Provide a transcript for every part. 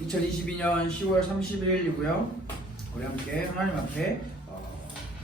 2022년 10월 30일이고요. 우리 함께 하나님 앞에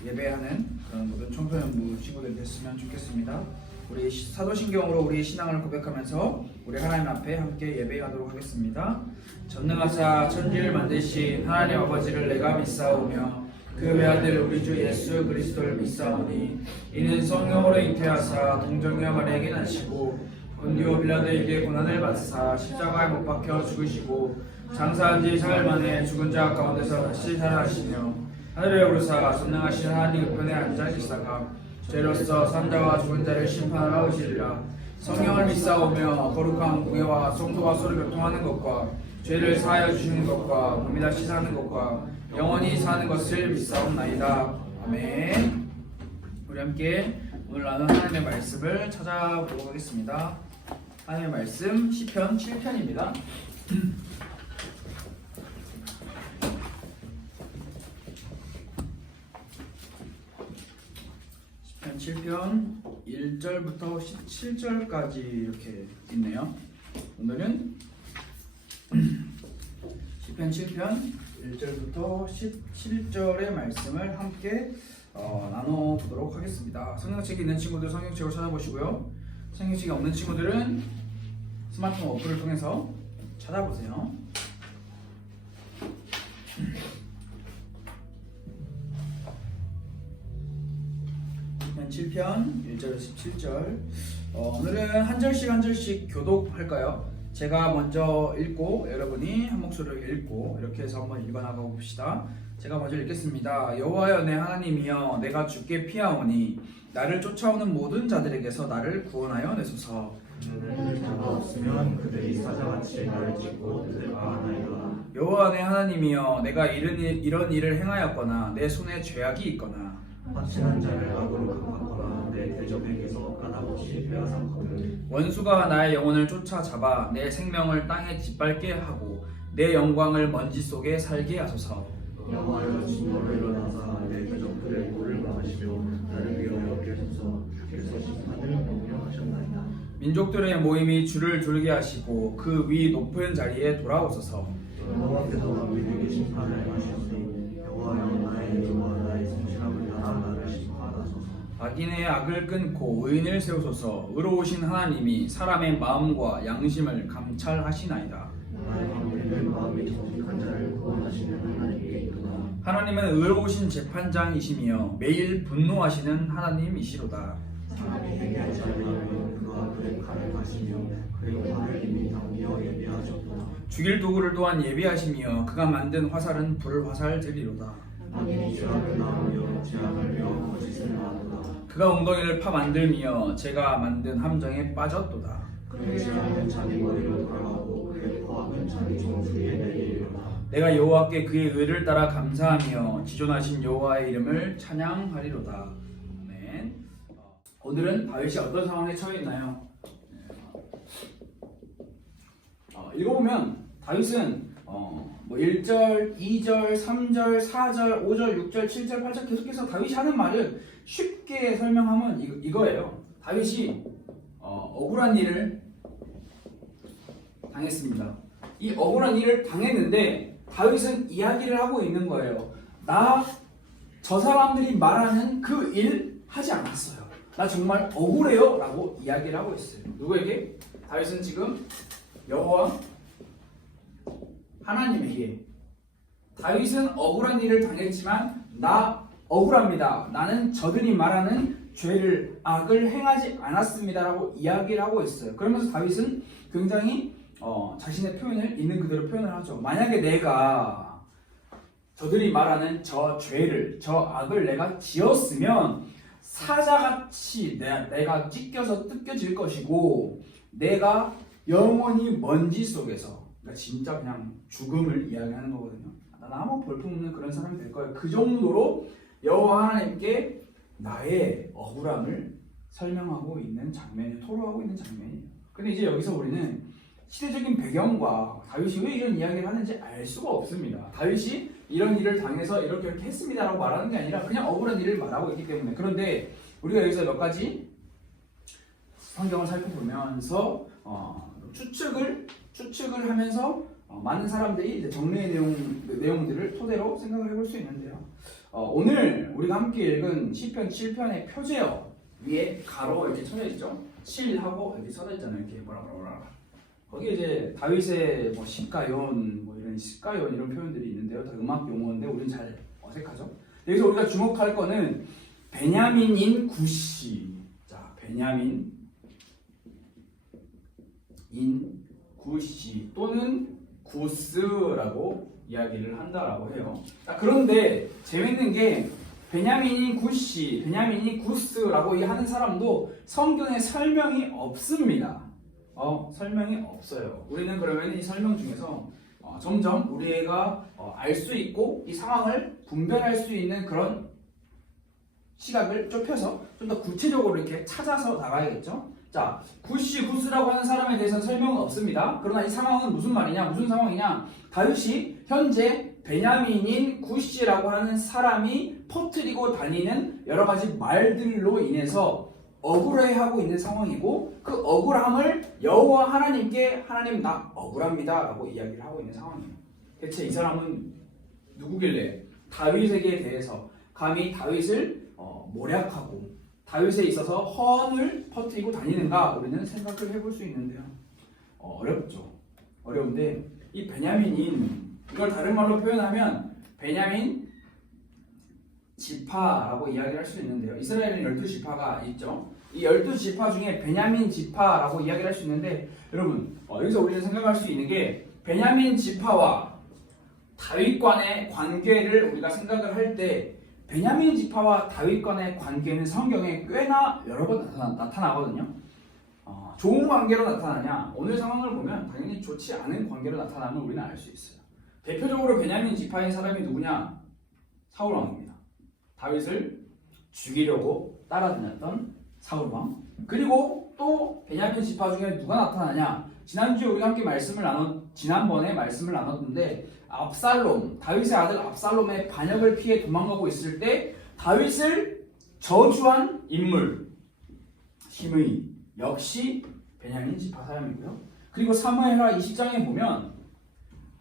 예배하는 그런 모든 청소년부 친구들 됐으면 좋겠습니다. 우리 사도신경으로 우리 신앙을 고백하면서 우리 하나님 앞에 함께 예배하도록 하겠습니다. 전능하사 천지를 만드신 하나님 아버지를 내가 믿사오며 그 외아들 우리 주 예수 그리스도를 믿사오니 이는 성령으로 잉태하사 동정녀 마리아에게 나시고 본디오 빌라도에게 고난을 받으사 십자가에 못 박혀 죽으시고 장사한 지 사흘 만에 죽은 자 가운데서 다시 살아나시며 하늘에 오르사 전능하신 하나님 우편에 앉아 계시다가 죄로서 산자와 죽은 자를 심판하러 오시리라. 성령을 믿사오며 거룩한 공예와 성도가 서로 교통하는 것과 죄를 사하여 주시는 것과 범이 다시 사는 것과 영원히 사는 것을 믿사옵나이다. 아멘. 우리 함께 오늘 나눈 하나님의 말씀을 찾아보도록 하겠습니다. 하나님의 말씀 시편 7편입니다. 시편 7편 1절부터 17절까지 이렇게 있네요. 오늘은 시편 7편 1절부터 17절의 말씀을 함께 나눠보도록 하겠습니다. 성경책이 있는 친구들 성경책을 찾아보시고요. 성경책이 없는 친구들은 스마트폰 어플을 통해서 찾아보세요. 시편 7편 1절에서 17절. 오늘은 한 절씩 교독할까요? 제가 먼저 읽고 여러분이 한 목소리로 읽고 이렇게 해서 한번 읽어나가 봅시다. 제가 먼저 읽겠습니다. 여호와여 내 하나님이여 내가 주께 피하오니 나를 쫓아오는 모든 자들에게서 나를 구원하여 내소서. 그들을 잡아없으면 그들이 사자같이 나를 찢고 그들과 하나이다. 여호와 내 하나님이여 내가 이런 일을 행하였거나 내 손에 죄악이 있거나 확신한 자를 악으로 강팍하거나 내 대적에게서 까닭없이 빼앗았거든. 원수가 나의 영혼을 쫓아잡아 내 생명을 땅에 짓밟게 하고 내 영광을 먼지 속에 살게 하소서. 여호와여 진노로 일어나사 내 대적들의 골을 막으시며 나를 위하여 깨소서. 주께서 심판을 명령하셨나이다. 민족들의 모임이 주를 졸게 하시고 그 위 높은 자리에 돌아오소서. 여호와께서 우리에게 심판을 하셨으니 여호와여 나의 이름과 나의 성실함을 따라 나를 심판하소서. 악인의 악을 끊고 의인을 세우소서. 의로우신 하나님이 사람의 마음과 양심을 감찰하시나이다. 나의 방패는 마음이 정직한 자를 구원하시는 하나님께 있구나. 하나님은 의로우신 재판장이시며 매일 분노하시는 하나님이시로다. 사람이 회개하지 않으면 그가 그의 칼을 가시며 그의 활을 이미 당기어 예비하셨도다. 죽일 도구를 또한 예비하시며 그가 만든 화살은 불화살들이로다. 악인이 죄악을 낳으며 죄악을 배워 거짓을 낳았도다. 그가 엉덩이를 파 만들며 제가 만든 함정에 빠졌도다. 그의 죄악은 자기 머리로 돌아가고 그의 포악은 자기 정수리에 내리리로다. 내가 여호와께 그의 의를 따라 감사하며 지존하신 여호와의 이름을 찬양하리로다. 아멘. 오늘은 다윗이 어떤 상황에 처해 있나요? 읽어보면 다윗은 뭐 1절, 2절, 3절, 4절, 5절, 6절, 7절, 8절 계속해서 다윗이 하는 말을 쉽게 설명하면 이거예요. 다윗이 억울한 일을 당했습니다. 이 억울한 일을 당했는데 다윗은 이야기를 하고 있는 거예요. 나 저 사람들이 말하는 그 일 하지 않았어요. 나 정말 억울해요 라고 이야기를 하고 있어요. 누구에게? 다윗은 지금 여호와 하나님에게 다윗은 억울한 일을 당했지만 나 억울합니다. 나는 저들이 말하는 죄를 악을 행하지 않았습니다 라고 이야기를 하고 있어요. 그러면서 다윗은 굉장히 자신의 표현을 있는 그대로 표현을 하죠. 만약에 내가 저들이 말하는 저 죄를 저 악을 내가 지었으면 사자같이 내가 찢겨서 뜯겨질 것이고 내가 영원히 먼지 속에서 그러니까 진짜 그냥 죽음을 이야기하는 거거든요. 난 아무 볼품없는 그런 사람이 될 거예요. 그 정도로 여호와 하나님께 나의 억울함을 설명하고 있는 장면이 토로하고 있는 장면이에요. 근데 이제 여기서 우리는 시대적인 배경과 다윗이 왜 이런 이야기를 하는지 알 수가 없습니다. 다윗이 이런 일을 당해서 이렇게 했습니다라고 말하는 게 아니라 그냥 억울한 일을 말하고 있기 때문에. 그런데 우리가 여기서 몇 가지 성경을 살펴보면서 추측을 하면서 많은 사람들이 이제 정리의 내용들을 토대로 생각을 해볼 수 있는데요. 오늘 우리가 함께 읽은 시편 7편의 표제어 위에 가로 이렇게 쳐져 있죠. 7하고 이렇게 써져 있잖아요. 이렇게 뭐라. 거기에 이제 다윗의 뭐 시가연 뭐 이런 시가연 이런 표현들이 있는데요. 다 음악 용어인데 우리는 잘 어색하죠. 여기서 우리가 주목할 거는 베냐민인 구시. 자, 베냐민인 구시 또는 구스라고 이야기를 한다라고 해요. 자, 그런데 재밌는 게 베냐민인 구시, 베냐민인 구스라고 하는 사람도 성경에 설명이 없습니다. 설명이 없어요. 우리는 그러면 이 설명 중에서 점점 우리가 알 수 있고 이 상황을 분별할 수 있는 그런 시각을 좁혀서 좀 더 구체적으로 이렇게 찾아서 나가야겠죠. 자, 구시, 구스라고 하는 사람에 대해서는 설명은 없습니다. 그러나 이 상황은 무슨 말이냐, 무슨 상황이냐? 다윗이 현재 베냐민인 구시라고 하는 사람이 퍼뜨리고 다니는 여러 가지 말들로 인해서 억울해하고 있는 상황이고 그 억울함을 여호와 하나님께 하나님 나 억울합니다 라고 이야기를 하고 있는 상황이에요. 대체 이 사람은 누구길래 다윗에게 대해서 감히 다윗을 모략하고 다윗에 있어서 허언을 퍼뜨리고 다니는가 우리는 생각을 해볼 수 있는데요. 어렵죠. 어려운데 이 베냐민인 이걸 다른 말로 표현하면 베냐민 지파라고 이야기를 할 수 있는데요. 이스라엘은 12지파가 있죠. 이 12지파 중에 베냐민 지파라고 이야기를 할 수 있는데 여러분 여기서 우리는 생각할 수 있는 게 베냐민 지파와 다윗 간의 관계를 우리가 생각을 할 때 베냐민 지파와 다윗 간의 관계는 성경에 꽤나 여러 번 나타나거든요. 좋은 관계로 나타나냐? 오늘 상황을 보면 당연히 좋지 않은 관계로 나타나면 우리는 알 수 있어요. 대표적으로 베냐민 지파인 사람이 누구냐? 사울 왕입니다. 다윗을 죽이려고 따라다녔던 사울 왕. 그리고 또 베냐민 지파 중에 누가 나타나냐? 지난번에 말씀을 나눴는데 압살롬, 다윗의 아들 압살롬의 반역을 피해 도망가고 있을 때 다윗을 저주한 인물 시므이 역시 베냐민 지파 사람이고요. 그리고 사무엘하 20장에 보면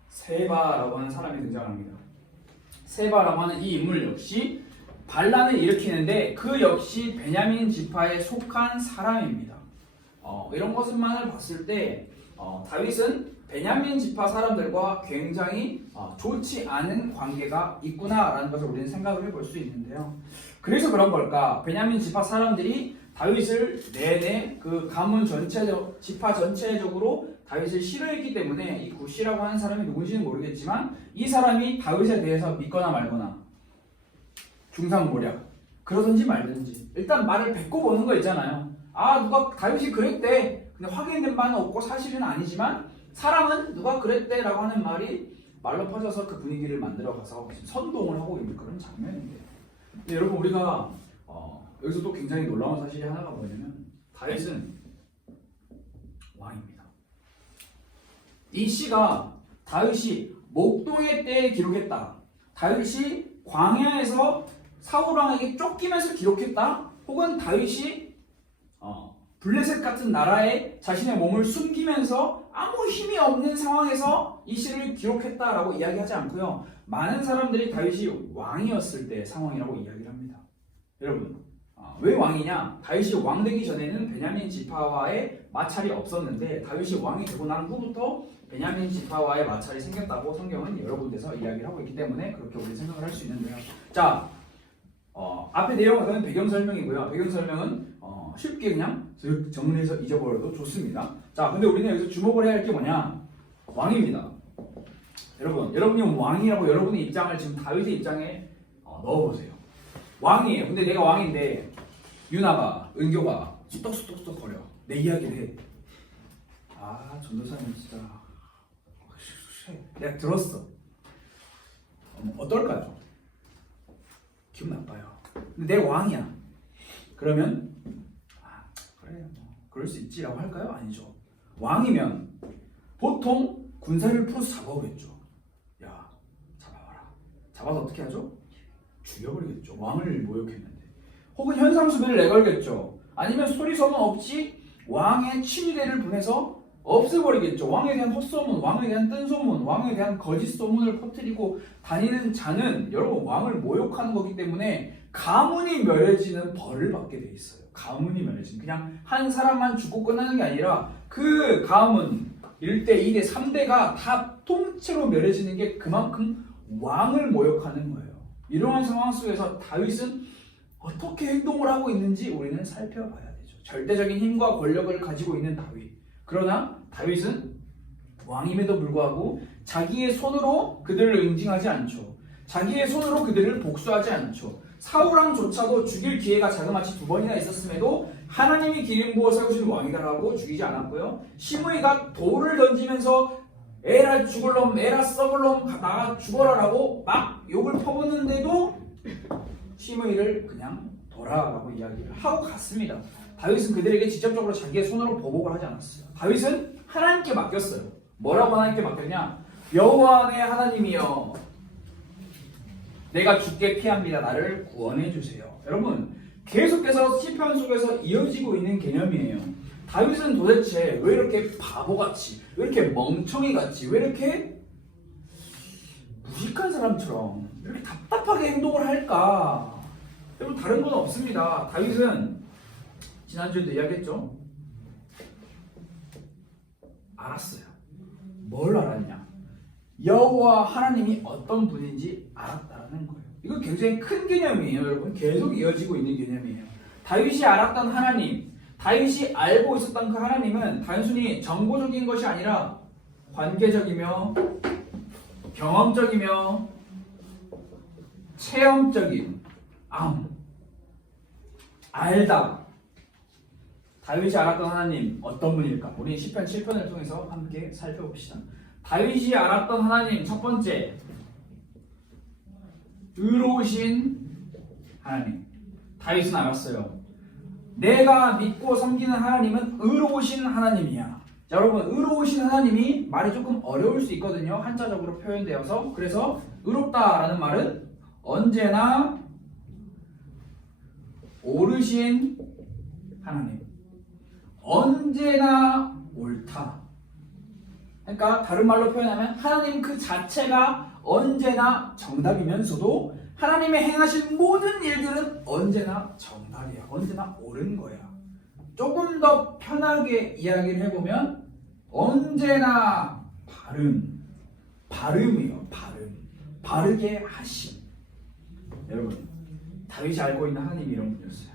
세바라고 하는 사람이 등장합니다. 세바라고 하는 이 인물 역시 반란을 일으키는데 그 역시 베냐민 지파에 속한 사람입니다. 이런 것만을 봤을 때 다윗은 베냐민 지파 사람들과 굉장히 좋지 않은 관계가 있구나라는 것을 우리는 생각을 해볼 수 있는데요. 그래서 그런 걸까? 베냐민 지파 사람들이 다윗을 내내 그 가문 지파 전체적으로 다윗을 싫어했기 때문에 이 구시라고 하는 사람이 누군지는 모르겠지만 이 사람이 다윗에 대해서 믿거나 말거나 중상모략 그러든지 말든지 일단 말을 뱉고 보는 거 있잖아요. 누가 다윗이 그랬대. 근데 확인된 바는 없고 사실은 아니지만 사람은 누가 그랬대 라고 하는 말이 말로 퍼져서 그 분위기를 만들어가서 선동을 하고 있는 그런 장면인데요. 근데 여러분 우리가 여기서 또 굉장히 놀라운 사실이 하나가 뭐냐면 다윗은 왕입니다. 이 시가 다윗이 목동의 때에 기록했다. 다윗이 광야에서 사울왕에게 쫓기면서 기록했다. 혹은 다윗이 블레셋 같은 나라에 자신의 몸을 숨기면서 아무 힘이 없는 상황에서 이 시를 기록했다라고 이야기하지 않고요. 많은 사람들이 다윗이 왕이었을 때 상황이라고 이야기를 합니다. 여러분, 왜 왕이냐? 다윗이 왕 되기 전에는 베냐민 지파와의 마찰이 없었는데 다윗이 왕이 되고 난 후부터 베냐민 지파와의 마찰이 생겼다고 성경은 여러 군데서 이야기를 하고 있기 때문에 그렇게 우리 생각을 할 수 있는데요. 자, 앞에 내용은 배경 설명이고요. 배경 설명은 쉽게 그냥 정리해서 잊어버려도 좋습니다. 자, 근데 우리는 여기서 주목을 해야 할 게 뭐냐? 왕입니다. 여러분이 왕이라고 여러분의 입장을 지금 다윗의 입장에 넣어보세요. 왕이에요. 근데 내가 왕인데 유나가, 은교가 수덕수덕 거려. 내 이야기를 해. 전도사님 진짜 내가 들었어. 어떨까요? 기분 나빠요. 근데 내가 왕이야. 그러면 그래 그럴 수 있지라고 할까요? 아니죠. 왕이면 보통 군사를 풀어서 잡아오겠죠. 야, 잡아와라. 잡아서 어떻게 하죠? 죽여버리겠죠. 왕을 모욕했는데. 혹은 현상수배를 내걸겠죠. 아니면 소리소문 없이 왕의 친위대를 보내서 없애버리겠죠. 왕에 대한 헛소문, 왕에 대한 뜬소문, 왕에 대한 거짓 소문을 퍼뜨리고 다니는 자는 여러분 왕을 모욕하는 거기 때문에 가문이 멸해지는 벌을 받게 돼 있어요. 가문이 멸해지는, 그냥 한 사람만 죽고 끝나는 게 아니라 그 가문 1대, 2대, 3대가 다 통째로 멸해지는 게 그만큼 왕을 모욕하는 거예요. 이러한 상황 속에서 다윗은 어떻게 행동을 하고 있는지 우리는 살펴봐야 되죠. 절대적인 힘과 권력을 가지고 있는 다윗. 그러나 다윗은 왕임에도 불구하고 자기의 손으로 그들을 응징하지 않죠. 자기의 손으로 그들을 복수하지 않죠. 사울왕조차도 죽일 기회가 자그마치 2번이나 있었음에도 하나님이 기름 부어 세우신 왕이다라고 죽이지 않았고요. 시므이가 돌을 던지면서 에라 죽을 놈, 에라 썩을 놈, 나가 죽어라라고 막 욕을 퍼붓는데도 시므이를 그냥 둬라라고 이야기를 하고 갔습니다. 다윗은 그들에게 직접적으로 자기의 손으로 보복을 하지 않았어요. 다윗은 하나님께 맡겼어요. 뭐라고 하나님께 맡겼냐? 여호와 내 하나님이여, 내가 죽게 피합니다. 나를 구원해 주세요. 여러분, 계속해서 시편 속에서 이어지고 있는 개념이에요. 다윗은 도대체 왜 이렇게 바보같이, 왜 이렇게 멍청이같이, 왜 이렇게 무식한 사람처럼 이렇게 답답하게 행동을 할까? 여러분, 다른 건 없습니다. 다윗은 지난주에도 이야기했죠? 알았어요. 뭘 알았냐? 여호와 하나님이 어떤 분인지 알았다는 거예요. 이거 굉장히 큰 개념이에요, 여러분. 계속 이어지고 있는 개념이에요. 다윗이 알았던 하나님, 다윗이 알고 있었던 그 하나님은 단순히 정보적인 것이 아니라 관계적이며 경험적이며 체험적인 알다. 다윗이 알았던 하나님 어떤 분일까? 우리 시편 7편을 통해서 함께 살펴봅시다. 다윗이 알았던 하나님, 첫 번째, 의로우신 하나님. 다윗은 알았어요. 내가 믿고 섬기는 하나님은 의로우신 하나님이야. 자, 여러분, 의로우신 하나님이 말이 조금 어려울 수 있거든요. 한자적으로 표현되어서. 그래서 의롭다라는 말은 언제나 옳으신 하나님, 언제나 옳다. 그러니까 다른 말로 표현하면 하나님 그 자체가 언제나 정답이면서도 하나님의 행하신 모든 일들은 언제나 정답이야. 언제나 옳은 거야. 조금 더 편하게 이야기를 해보면 언제나 발음이요. 바르게 하심. 여러분, 다윗이 알고 있는 하나님이 이런 분이었어요.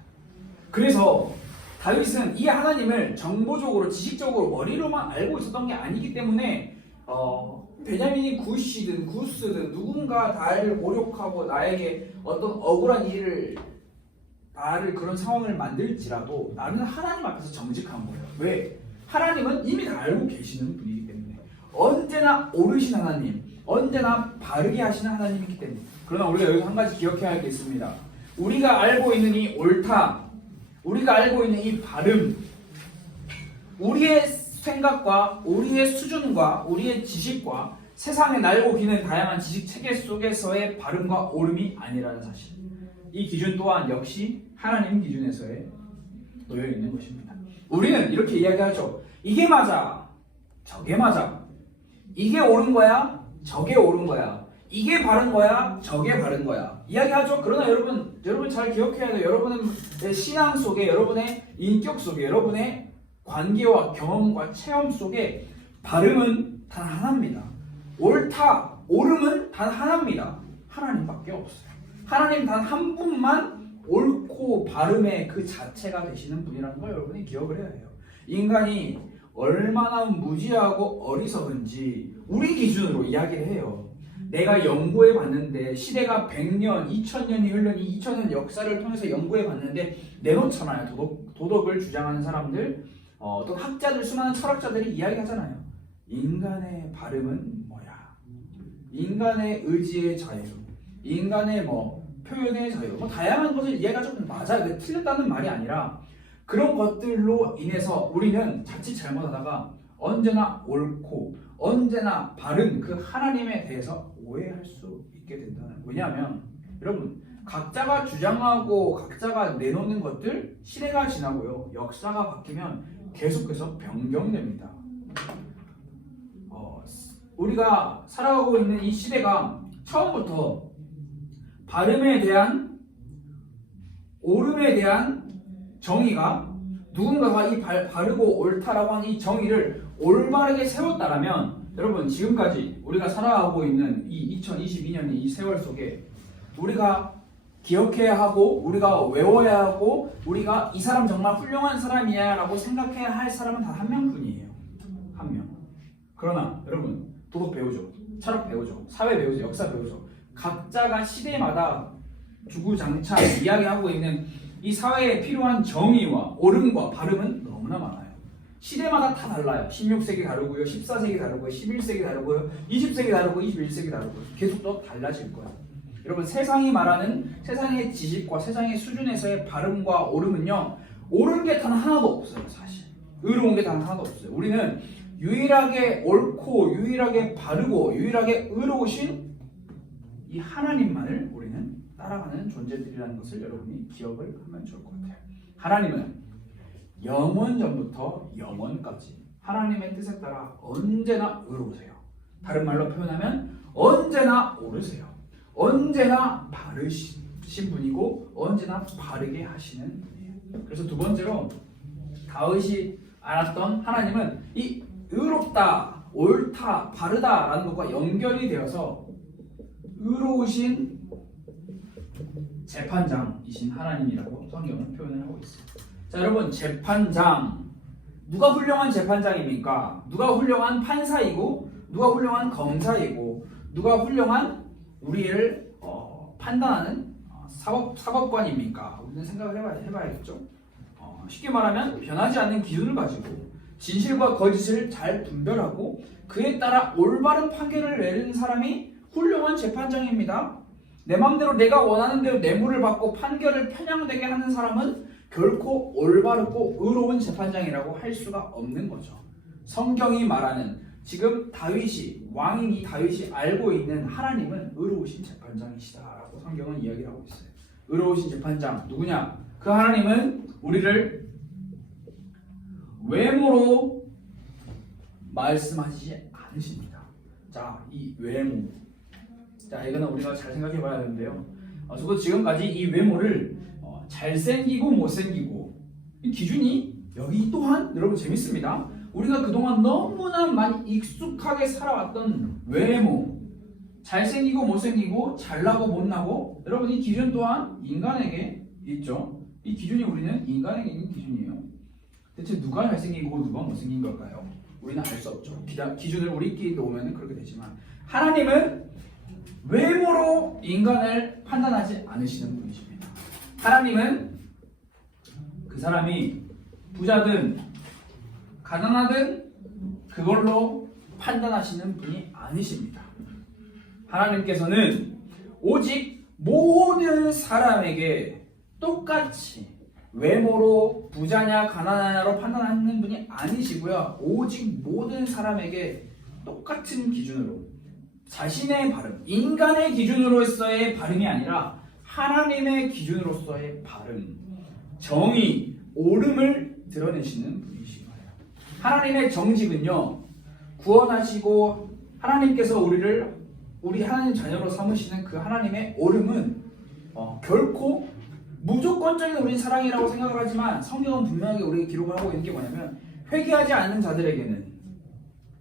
그래서 다윗은 이 하나님을 정보적으로, 지식적으로, 머리로만 알고 있었던 게 아니기 때문에 베냐민이 구시든 구스든 누군가 나를 모욕하고 나에게 어떤 억울한 일을, 나를 그런 상황을 만들지라도 나는 하나님 앞에서 정직한 거예요. 왜? 하나님은 이미 다 알고 계시는 분이기 때문에. 언제나 옳으신 하나님, 언제나 바르게 하시는 하나님이기 때문에. 그러나 우리가 여기서 한 가지 기억해야 할 게 있습니다. 우리가 알고 있는 이 옳다, 우리가 알고 있는 이 발음, 우리의 생각과 우리의 수준과 우리의 지식과 세상에 날고 기는 다양한 지식 체계 속에서의 발음과 옳음이 아니라는 사실. 이 기준 또한 역시 하나님 기준에서의 놓여 있는 것입니다. 우리는 이렇게 이야기하죠. 이게 맞아, 저게 맞아. 이게 옳은 거야, 저게 옳은 거야. 이게 바른 거야, 저게 바른 거야. 이야기하죠. 그러나 여러분 잘 기억해야 돼요. 여러분의 신앙 속에, 여러분의 인격 속에, 여러분의 관계와 경험과 체험 속에 발음은 단 하나입니다. 옳다, 옳음은 단 하나입니다. 하나님밖에 없어요. 하나님 단 한 분만 옳고 바름의 그 자체가 되시는 분이라는 걸 여러분이 기억을 해야 해요. 인간이 얼마나 무지하고 어리석은지 우리 기준으로 이야기를 해요. 내가 연구해 봤는데, 시대가 100년, 2000년이 흘른 이 2000년 역사를 통해서 연구해 봤는데 내놓잖아요. 도덕을 주장하는 사람들, 어떤 학자들, 수많은 철학자들이 이야기하잖아요. 인간의 발음은 뭐야? 인간의 의지의 자유, 인간의 표현의 자유, 다양한 것을 이해가지고 맞아요. 틀렸다는 말이 아니라 그런 것들로 인해서 우리는 자칫 잘못하다가 언제나 옳고 언제나 바른 그 하나님에 대해서 오해할 수 있게 된다는 거예요. 왜냐하면 여러분, 각자가 주장하고 각자가 내놓는 것들, 시대가 지나고요, 역사가 바뀌면 계속해서 변경됩니다. 우리가 살아가고 있는 이 시대가 처음부터 발음에 대한 옳음에 대한 정의가 누군가가 이 바르고 옳다라고 하는 이 정의를 올바르게 세웠다라면 여러분 지금까지 우리가 살아가고 있는 이 2022년의 이 세월 속에 우리가 기억해야 하고 우리가 외워야 하고 우리가 이 사람 정말 훌륭한 사람이야 라고 생각해야 할 사람은 단 한 명뿐이에요. 한 명. 그러나 여러분 도덕 배우죠. 철학 배우죠. 사회 배우죠. 역사 배우죠. 각자가 시대마다 주구장창 이야기하고 있는 이 사회에 필요한 정의와 옳음과 바름은 너무나 많아요. 시대마다 다 달라요. 16세기 다르고요. 14세기 다르고요. 11세기 다르고요. 20세기 다르고 21세기 다르고요. 계속 또 달라질 거예요. 여러분 세상이 말하는 세상의 지식과 세상의 수준에서의 발음과 옳음은요. 옳은 게 단 하나도 없어요. 사실. 의로운 게 단 하나도 없어요. 우리는 유일하게 옳고 유일하게 바르고 유일하게 의로우신 이 하나님만을 우리는 따라가는 존재들이라는 것을 여러분이 기억을 하면 좋을 것 같아요. 하나님은 영원전부터 영원까지 하나님의 뜻에 따라 언제나 의로우세요. 다른 말로 표현하면 언제나 옳으세요. 언제나 바르신 분이고 언제나 바르게 하시는 분이에요. 그래서 두 번째로 다윗이 알았던 하나님은 이 의롭다, 옳다, 바르다라는 것과 연결이 되어서 의로우신 재판장이신 하나님이라고 성경은 표현을 하고 있습니다. 자, 여러분 재판장 누가 훌륭한 재판장입니까? 누가 훌륭한 판사이고 누가 훌륭한 검사이고 누가 훌륭한 우리를 판단하는 사법관입니까? 우리는 생각을 해봐야겠죠. 쉽게 말하면 변하지 않는 기준을 가지고 진실과 거짓을 잘 분별하고 그에 따라 올바른 판결을 내리는 사람이 훌륭한 재판장입니다. 내 마음대로 내가 원하는 대로 뇌물을 받고 판결을 편향되게 하는 사람은 결코 올바르고 의로운 재판장이라고 할 수가 없는 거죠. 성경이 말하는 지금 다윗이 왕인 이 다윗이 알고 있는 하나님은 의로우신 재판장이시다라고 성경은 이야기를 하고 있어요. 의로우신 재판장 누구냐? 그 하나님은 우리를 외모로 말씀하시지 않으십니다. 자, 이 외모. 자, 이거는 우리가 잘 생각해 봐야 되는데요. 저도 지금까지 이 외모를 잘생기고 못생기고 이 기준이 여기 또한 여러분 재밌습니다. 우리가 그동안 너무나 많이 익숙하게 살아왔던 외모, 잘생기고 못생기고 잘나고 못나고 여러분 이 기준 또한 인간에게 있죠. 이 기준이 우리는 인간에게 있는 기준이에요. 대체 누가 잘생기고 누가 못생긴 걸까요? 우리는 알 수 없죠. 기준을 우리끼리 놓으면 그렇게 되지만 하나님은 외모로 인간을 판단하지 않으시는 분이십니다. 하나님은 그 사람이 부자든 가난하든 그걸로 판단하시는 분이 아니십니다. 하나님께서는 오직 모든 사람에게 똑같이 외모로 부자냐 가난하냐로 판단하는 분이 아니시고요. 오직 모든 사람에게 똑같은 기준으로 자신의 발음, 인간의 기준으로서의 발음이 아니라 하나님의 기준으로서의 발음, 정의, 옳음을 드러내시는 분이신 거예요. 하나님의 정직은요, 구원하시고 하나님께서 우리 하나님 자녀로 삼으시는 그 하나님의 옳음은 결코 무조건적인 우리 사랑이라고 생각을 하지만 성경은 분명하게 우리에게 기록을 하고 있는 게 뭐냐면 회개하지 않는 자들에게는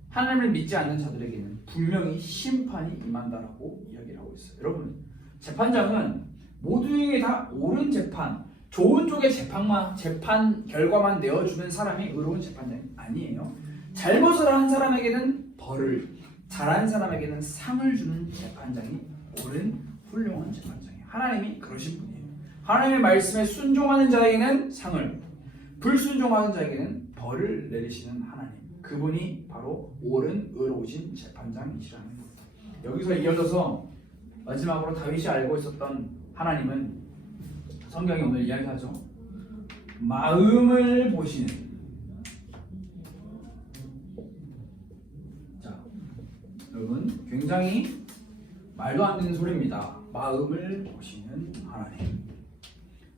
하나님을 믿지 않는 자들에게는 분명히 심판이 임한다라고 이야기를 하고 있어요. 여러분 재판장은 모두에게 다 옳은 재판, 좋은 쪽의 재판 결과만 내어주는 사람이 의로운 재판장이 아니에요. 잘못을 한 사람에게는 벌을, 잘한 사람에게는 상을 주는 재판장이 옳은 훌륭한 재판장이에요. 하나님이 그러신 분이에요. 하나님의 말씀에 순종하는 자에게는 상을, 불순종하는 자에게는 벌을 내리시는 하나님, 그분이 바로 옳은 의로우신 재판장이시라는 겁니다. 여기서 이어져서 마지막으로 다윗이 알고 있었던 하나님은 성경이 오늘 이야기하죠. 마음을 보시는. 자, 여러분 굉장히 말도 안 되는 소리입니다. 마음을 보시는 하나님.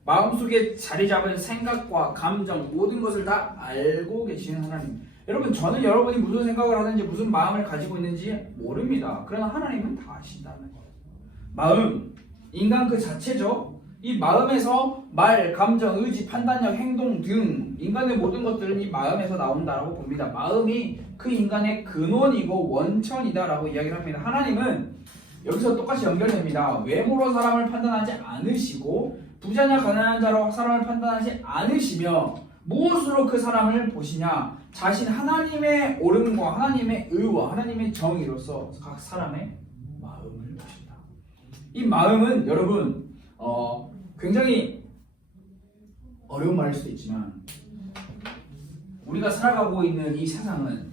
마음속에 자리 잡은 생각과 감정 모든 것을 다 알고 계시는 하나님. 여러분 저는 여러분이 무슨 생각을 하는지 무슨 마음을 가지고 있는지 모릅니다. 그러나 하나님은 다 아신다는 거예요. 마음, 인간 그 자체죠. 이 마음에서 말, 감정, 의지, 판단력, 행동 등 인간의 모든 것들은 이 마음에서 나온다라고 봅니다. 마음이 그 인간의 근원이고 원천이다라고 이야기를 합니다. 하나님은 여기서 똑같이 연결됩니다. 외모로 사람을 판단하지 않으시고 부자냐 가난한 자로 사람을 판단하지 않으시며 무엇으로 그 사람을 보시냐? 자신 하나님의 옳음과 하나님의 의와 하나님의 정의로서 각 사람의 마음을 보신다. 이 마음은 여러분 굉장히 어려운 말일 수도 있지만 우리가 살아가고 있는 이 세상은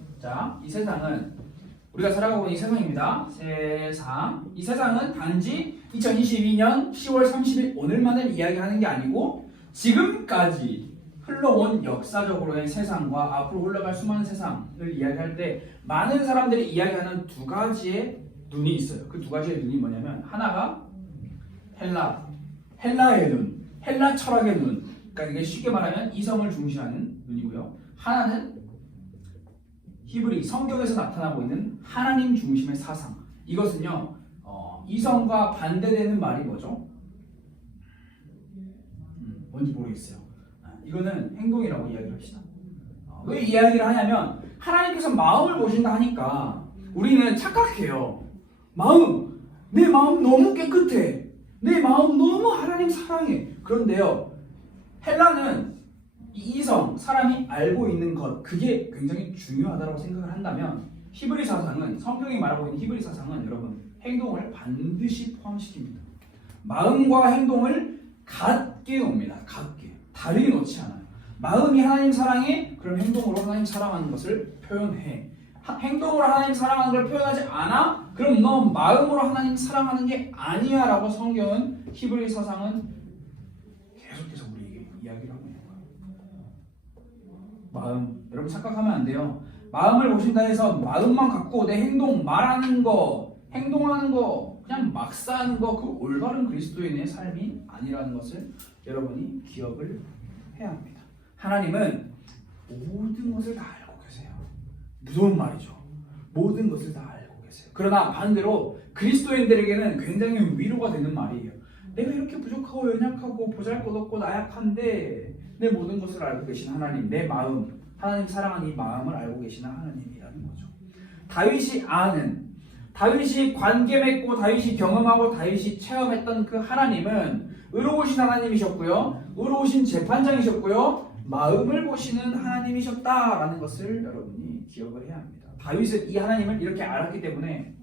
이 세상은 우리가 살아가고 있는 이 세상입니다. 이 세상은 단지 2022년 10월 30일 오늘만을 이야기하는 게 아니고 지금까지 흘러온 역사적으로의 세상과 앞으로 흘러갈 수많은 세상을 이야기할 때 많은 사람들이 이야기하는 두 가지의 눈이 있어요. 그 두 가지의 눈이 뭐냐면 하나가 헬라의 눈, 헬라 철학의 눈. 그러니까 이게 쉽게 말하면 이성을 중시하는 눈이고요. 하나는 히브리 성경에서 나타나고 있는 하나님 중심의 사상. 이것은요 이성과 반대되는 말이 뭐죠? 뭔지 모르겠어요. 이거는 행동이라고 이야기를 합시다. 왜 이야기를 하냐면 하나님께서 마음을 보신다 하니까 우리는 착각해요. 내 마음 너무 깨끗해. 내 마음 너무 하나님 사랑해. 그런데요 헬라는 이성, 사람이 알고 있는 것, 그게 굉장히 중요하다고 생각을 한다면 히브리 사상은, 성경이 말하고 있는 히브리 사상은 여러분 행동을 반드시 포함시킵니다. 마음과 행동을 같게 놉니다. 같게. 다르게 놓지 않아요. 마음이 하나님 사랑해? 그럼 행동으로 하나님 사랑하는 것을 표현해. 행동으로 하나님 사랑하는 걸 표현하지 않아? 그럼 너 마음으로 하나님 사랑하는 게 아니야 라고 성경은, 히브리 사상은 계속해서 우리에게 이야기를 하고 있는 거예요. 마음, 여러분 착각하면 안 돼요. 마음을 보신다 해서 마음만 갖고 내 행동, 말하는 거, 행동하는 거, 그냥 막 사는 거, 그 올바른 그리스도인의 삶이 아니라는 것을 여러분이 기억을 해야 합니다. 하나님은 모든 것을 다 알고 계세요. 무서운 말이죠. 모든 것을 다 알고 계세요. 그러나 반대로 그리스도인들에게는 굉장히 위로가 되는 말이에요. 내가 이렇게 부족하고 연약하고 보잘것없고 나약한데 내 모든 것을 알고 계신 하나님, 내 마음, 하나님 사랑하는 이 마음을 알고 계시는 하나님이라는 거죠. 다윗이 관계 맺고 다윗이 경험하고 다윗이 체험했던 그 하나님은 의로우신 하나님이셨고요, 의로우신 재판장이셨고요, 마음을 보시는 하나님이셨다라는 것을 여러분이 기억을 해야 합니다. 다윗은 이 하나님을 이렇게 알았기 때문에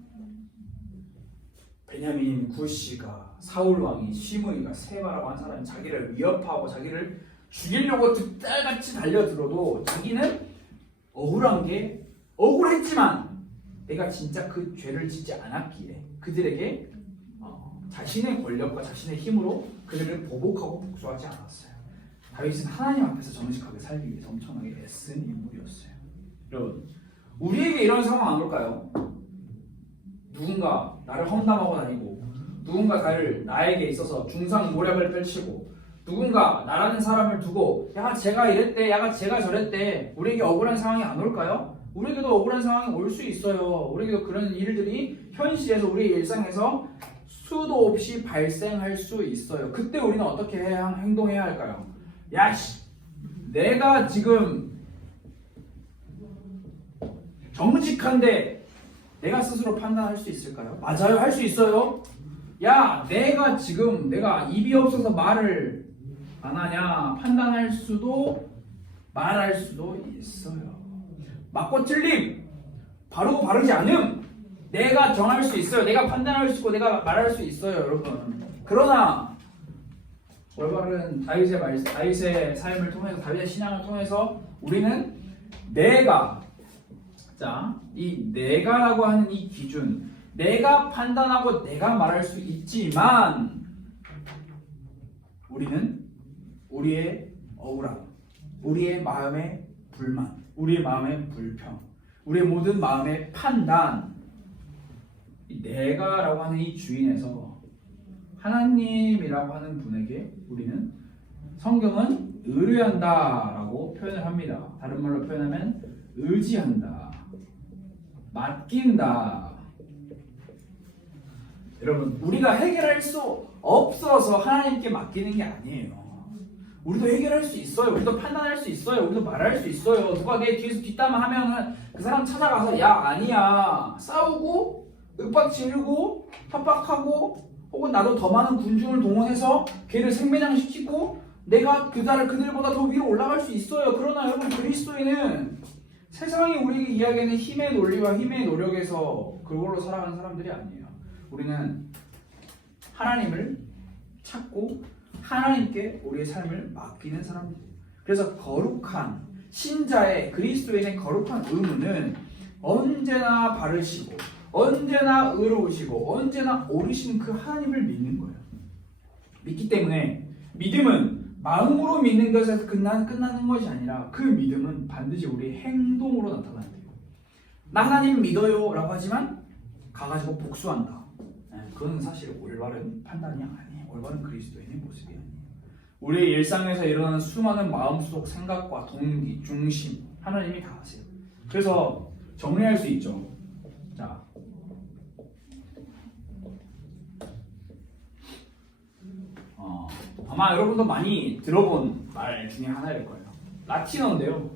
베냐민, 구시가, 사울 왕이, 시므이가, 세바라고 한 사람이 자기를 위협하고 자기를 죽이려고 득달같이 달려들어도 자기는 억울했지만 내가 진짜 그 죄를 짓지 않았기에 그들에게 자신의 권력과 자신의 힘으로 그들을 보복하고 복수하지 않았어요. 다윗은 하나님 앞에서 정직하게 살기 위해서 엄청나게 애쓴 인물이었어요. 여러분, 우리에게 이런 상황 안 올까요? 누군가 나를 험담하고 다니고, 누군가 나에게 있어서 중상모략을 펼치고, 누군가 나라는 사람을 두고 야 제가 이랬대, 야 제가 저랬대, 우리에게 억울한 상황이 안 올까요? 우리에게도 억울한 상황이 올 수 있어요. 우리에게도 그런 일들이 현실에서 우리의 일상에서 수도 없이 발생할 수 있어요. 그때 우리는 어떻게 행동해야 할까요? 내가 지금 정직한데 내가 스스로 판단할 수 있을까요? 맞아요, 할 수 있어요. 내가 입이 없어서 말을 안 하냐 판단할 수도 말할 수도 있어요. 맞고 틀림, 바르고 바르지 않음, 내가 정할 수 있어요. 내가 판단할 수 있고 내가 말할 수 있어요, 여러분. 그러나 올바른 다윗의 삶을 통해서, 다윗의 신앙을 통해서 우리는 이 내가라고 하는 이 기준, 내가 판단하고 내가 말할 수 있지만 우리는 우리의 억울함, 우리의 마음의 불만, 우리의 마음의 불평, 우리의 모든 마음의 판단, 내가라고 하는 이 주인에서 하나님이라고 하는 분에게 우리는, 성경은 의뢰한다라고 표현을 합니다. 다른 말로 표현하면 의지한다, 맡긴다. 여러분, 우리가 해결할 수 없어서 하나님께 맡기는 게 아니에요. 우리도 해결할 수 있어요. 우리도 판단할 수 있어요. 우리도 말할 수 있어요. 누가 내 뒤에서 뒷담화 하면은 그 사람 찾아가서 야 아니야 싸우고 윽박 지르고 협박하고 혹은 나도 더 많은 군중을 동원해서 걔를 생매장시키고 내가 그들보다 더 위로 올라갈 수 있어요. 그러나 여러분, 그리스도인은 세상이 우리에게 이야기하는 힘의 논리와 힘의 노력에서 그걸로 살아가는 사람들이 아니에요. 우리는 하나님을 찾고 하나님께 우리의 삶을 맡기는 사람들이에요. 그래서 거룩한 신자의, 그리스도인의 거룩한 의무는 언제나 바르시고 언제나 의로우시고 언제나 옳으신 그 하나님을 믿는 거예요. 믿기 때문에 믿음은 마음으로 믿는 것에서 끝나는 것이 아니라 그 믿음은 반드시 우리의 행동으로 나타나야 돼요. 나 하나님 믿어요 라고 하지만 가가지고 복수한다. 그건 사실 올바른 판단이 아니에요. 올바른 그리스도인의 모습이 아니에요. 우리의 일상에서 일어나는 수많은 마음속 생각과 동기, 중심 하나님이 다 아세요. 그래서 정리할 수 있죠. 자, 아마 여러분도 많이 들어본 말 중에 하나일 거예요. 라틴어인데요.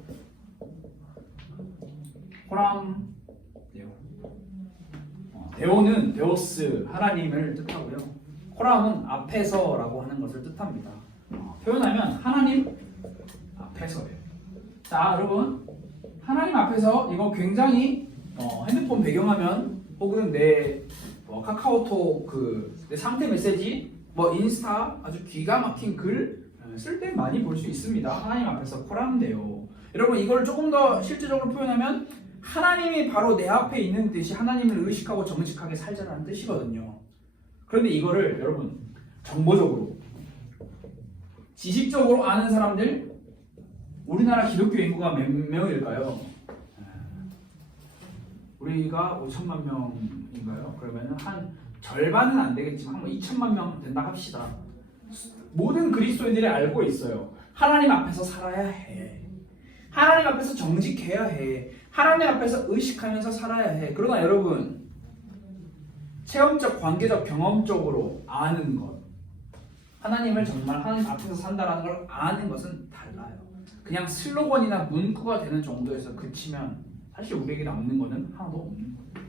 호람 데오. 데오는 데오스, 하나님을 뜻하고요. 호람은 앞에서라고 하는 것을 뜻합니다. 표현하면 하나님 앞에서예요. 자, 여러분, 하나님 앞에서 이거 굉장히 핸드폰 배경화면 혹은 내 카카오톡 내 상태 메시지, 인스타 아주 기가 막힌 글 쓸 때 많이 볼 수 있습니다. 하나님 앞에서 코람데요. 여러분, 이걸 조금 더 실제적으로 표현하면 하나님이 바로 내 앞에 있는 듯이 하나님을 의식하고 정직하게 살자라는 뜻이거든요. 그런데 이거를 여러분 정보적으로 지식적으로 아는 사람들, 우리나라 기독교 인구가 몇 명일까요? 우리가 5천만 명인가요? 그러면 한 절반은 안 되겠지만 한 2천만 명 된다 합시다. 모든 그리스도인들이 알고 있어요. 하나님 앞에서 살아야 해. 하나님 앞에서 정직해야 해. 하나님 앞에서 의식하면서 살아야 해. 그러나 여러분, 체험적, 관계적, 경험적으로 아는 것, 하나님을 정말 하나님 앞에서 산다라는 걸 아는 것은 달라요. 그냥 슬로건이나 문구가 되는 정도에서 그치면 사실 우리에게 남는 것은 하나도 없는 거예요.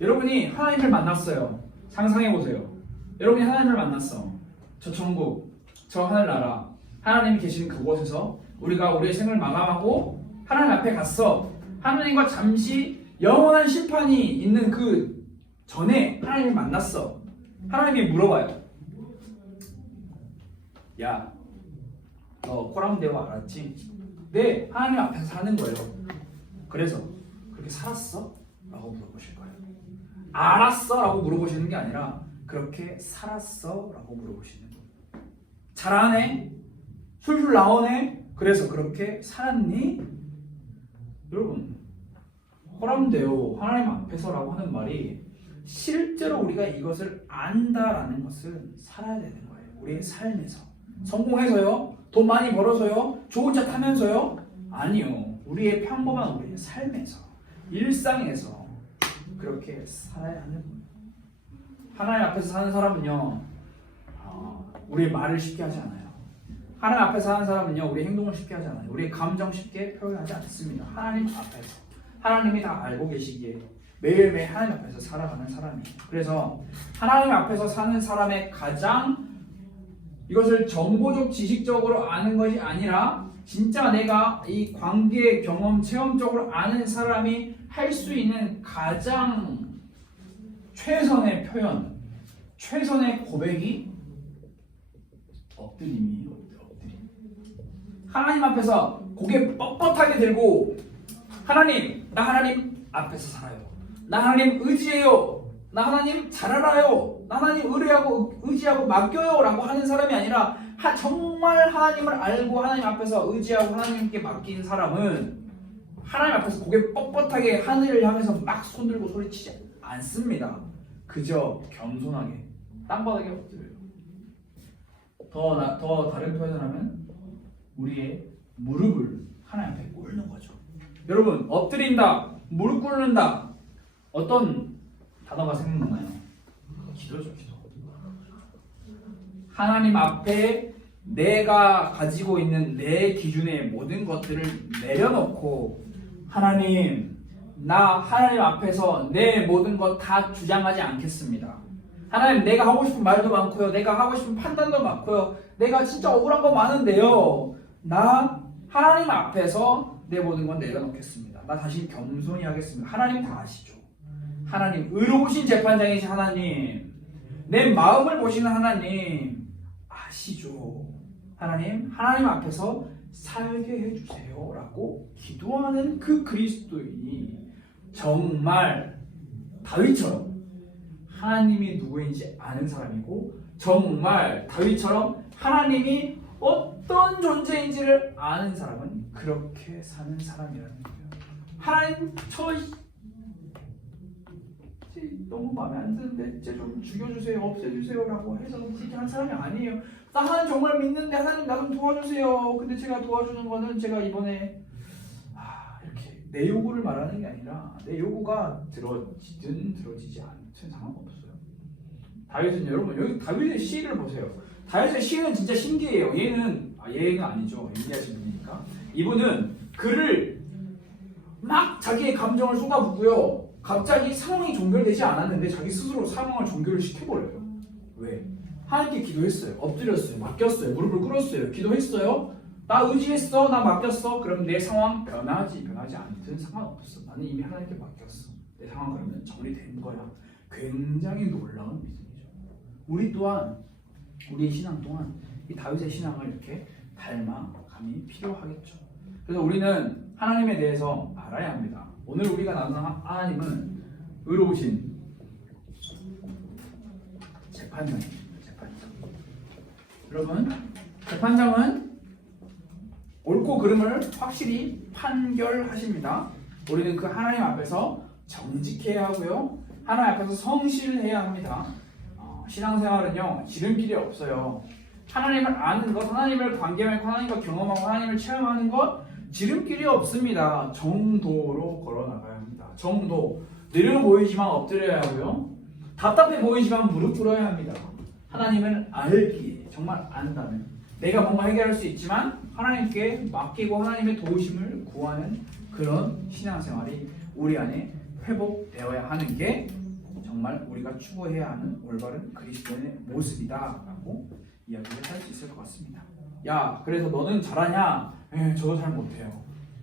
여러분이 하나님을 만났어요. 상상해보세요. 여러분이 하나님을 만났어. 저 천국, 저 하늘나라, 하나님이 계시는 그곳에서 우리가 우리의 생을 마감하고 하나님 앞에 갔어. 하나님과 잠시 영원한 심판이 있는 그 전에 하나님을 만났어. 하나님이 물어봐요. 야, 너 코람데오 알았지? 네, 하나님 앞에서 사는 거예요. 그래서 그렇게 살았어? 라고 물어보실 거예요. 알았어? 라고 물어보시는 게 아니라 그렇게 살았어? 라고 물어보시는 거예요. 잘하네? 술술 나오네? 그래서 그렇게 살았니? 여러분, 코람데오, 하나님 앞에서라고 하는 말이 실제로 우리가 이것을 안다라는 것은 살아야 되는 거예요. 우리의 삶에서. 성공해서요? 돈 많이 벌어서요? 좋은 차 타면서요? 아니요. 우리의 평범한 우리의 삶에서, 일상에서 그렇게 살아야 하는 거예요. 하나님 앞에서 사는 사람은요, 우리의 말을 쉽게 하지 않아요. 하나님 앞에서 사는 사람은요, 우리의 행동을 쉽게 하지 않아요. 우리의 감정 쉽게 표현하지 않습니다. 하나님 앞에서. 하나님이 다 알고 계시기에 매일매일 하나님 앞에서 살아가는 사람이에요. 그래서 하나님 앞에서 사는 사람의 가장, 이것을 정보적 지식적으로 아는 것이 아니라 진짜 내가 이 관계 경험 체험적으로 아는 사람이 할 수 있는 가장 최선의 표현, 최선의 고백이 엎드림이에요. 엎드림. 하나님 앞에서 고개 뻣뻣하게 들고 하나님, 나 하나님 앞에서 살아요. 나 하나님 의지해요. 나 하나님 잘 알아요. 나 하나님 의지하고 맡겨요 라고 하는 사람이 아니라 정말 하나님을 알고 하나님 앞에서 의지하고 하나님께 맡긴 사람은 하나님 앞에서 고개 뻣뻣하게 하늘을 향해서 막 손들고 소리치지 않습니다. 그저 겸손하게 땅바닥에 엎드려요. 더 다른 표현을 하면 우리의 무릎을 하나님 앞에 꿇는 거죠. 여러분, 엎드린다, 무릎 꿇는다. 어떤 단어가 생각나나요? 기도죠, 기도. 하나님 앞에 내가 가지고 있는 내 기준의 모든 것들을 내려놓고 하나님, 나 하나님 앞에서 내 모든 것 다 주장하지 않겠습니다. 하나님, 내가 하고 싶은 말도 많고요. 내가 하고 싶은 판단도 많고요. 내가 진짜 억울한 거 많은데요. 나 하나님 앞에서 내 모든 건 내려놓겠습니다. 나 다시 겸손히 하겠습니다. 하나님 다 아시죠? 하나님, 의로우신 재판장이신 하나님, 내 마음을 보시는 하나님 아시죠? 하나님 앞에서 살게 해주세요 라고 기도하는 그 그리스도인이 정말 다윗처럼 하나님이 누구인지 아는 사람이고, 정말 다윗처럼 하나님이 어떤 존재인지를 아는 사람은 그렇게 사는 사람이라는 거예요. 하나님, 저 너무 마음에 안 드는데 이제 좀 죽여주세요, 없애주세요 라고 해서 지키는 사람이 아니에요. 나 하나님 정말 믿는데 하나님 나 좀 도와주세요. 근데 제가 도와주는 거는 제가 이번에 이렇게 내 요구를 말하는 게 아니라 내 요구가 들어지든 들어지지 않든 상관없어요. 다윗은, 여러분 여기 다윗의 시를 보세요. 다윗의 시는 진짜 신기해요. 얘는 아니죠. 인디아신 분이니까. 이분은 글을 막 자기의 감정을 쏟아붓고요. 갑자기 상황이 종결되지 않았는데 자기 스스로 상황을 종결을 시켜버려요. 왜? 하나님께 기도했어요. 엎드렸어요. 맡겼어요. 무릎을 꿇었어요. 기도했어요. 나 의지했어. 나 맡겼어. 그럼 내 상황 변하지 않든 상관없어. 나는 이미 하나님께 맡겼어. 내 상황 그러면 정리된 거야. 굉장히 놀라운 믿음이죠. 우리 또한, 우리의 신앙 또한 이 다윗의 신앙을 이렇게 닮아감이 필요하겠죠. 그래서 우리는 하나님에 대해서 알아야 합니다. 오늘 우리가 나누는 하나님은 의로우신 재판장입니다. 재판장. 여러분, 재판장은 옳고 그름을 확실히 판결하십니다. 우리는 그 하나님 앞에서 정직해야 하고요. 하나님 앞에서 성실해야 합니다. 신앙생활은요, 지름길이 없어요. 하나님을 아는 것, 하나님을 관계하고 하나님과 경험하고 하나님을 체험하는 것, 지름길이 없습니다. 정도로 걸어나가야 합니다. 정도. 느려 보이지만 엎드려야 하고요. 답답해 보이지만 무릎 꿇어야 합니다. 하나님을 알기, 정말 안다면 내가 뭔가 해결할 수 있지만 하나님께 맡기고 하나님의 도우심을 구하는 그런 신앙생활이 우리 안에 회복되어야 하는 게 정말 우리가 추구해야 하는 올바른 그리스도인의 모습이다라고 이야기를 할 수 있을 것 같습니다. 야, 그래서 너는 잘하냐? 저도 잘 못해요.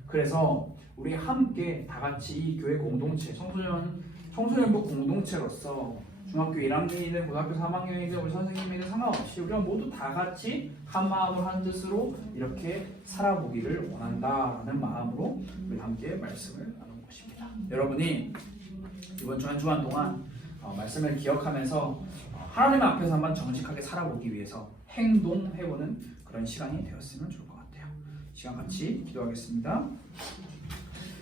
그래서 우리 함께 다 같이 이 교회 공동체, 청소년부 공동체로서 중학교 1학년이든 고등학교 3학년이든 우리 선생님이든 상관없이 우리가 모두 다 같이 한 마음을 한 뜻으로 이렇게 살아보기를 원한다라는 마음으로 우리 함께 말씀을 나눈 것입니다. 여러분이 이번 주 한 주간 동안 말씀을 기억하면서 하나님 앞에서 한번 정직하게 살아보기 위해서 행동해보는 그런 시간이 되었으면 좋을 것 같아요. 시간 같이 기도하겠습니다.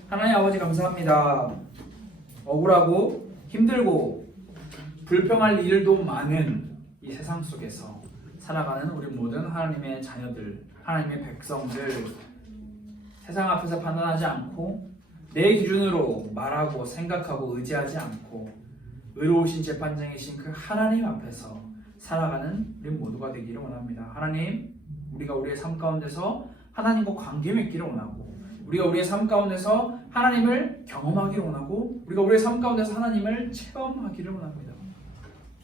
하나님 아버지 감사합니다. 억울하고 힘들고 불평할 일도 많은 이 세상 속에서 살아가는 우리 모든 하나님의 자녀들, 하나님의 백성들, 세상 앞에서 판단하지 않고 내 기준으로 말하고 생각하고 의지하지 않고 의로우신 재판장이신 그 하나님 앞에서 살아가는 우리 모두가 되기를 원합니다. 하나님, 우리가 우리의 삶 가운데서 하나님과 관계 맺기를 원하고, 우리가 우리의 삶 가운데서 하나님을 경험하기를 원하고, 우리가 우리의 삶 가운데서 하나님을 체험하기를 원합니다.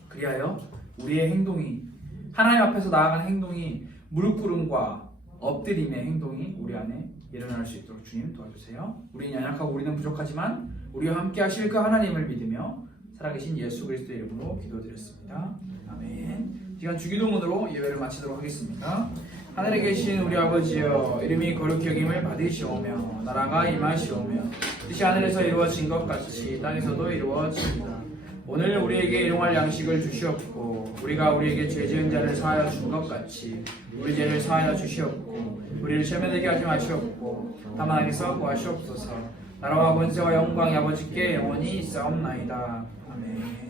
그리하여 우리의 행동이, 하나님 앞에서 나아가는 행동이 무릎 꿇음과 엎드림의 행동이 우리 안에 일어날 수 있도록 주님 도와주세요. 우리는 연약하고 우리는 부족하지만 우리와 함께 하실 그 하나님을 믿으며 살아계신 예수 그리스도의 이름으로 기도드렸습니다. 아멘. 시간 주기도문으로 예배를 마치도록 하겠습니다. 하늘에 계신 우리 아버지여, 이름이 거룩히 여김을 받으시오며 나라가 임하시오며 뜻이 하늘에서 이루어진 것 같이 땅에서도 이루어집니다. 오늘 우리에게 일용할 양식을 주시옵고, 우리가 우리에게 죄 지은 자를 사하여 준 것 같이 우리 죄를 사하여 주시옵고, 우리를 시험에 들게 하지 마시옵고 다만 악에서 구하시옵소서. 나라와 권세와 영광이 아버지께 영원히 있사옵나이다. 아멘.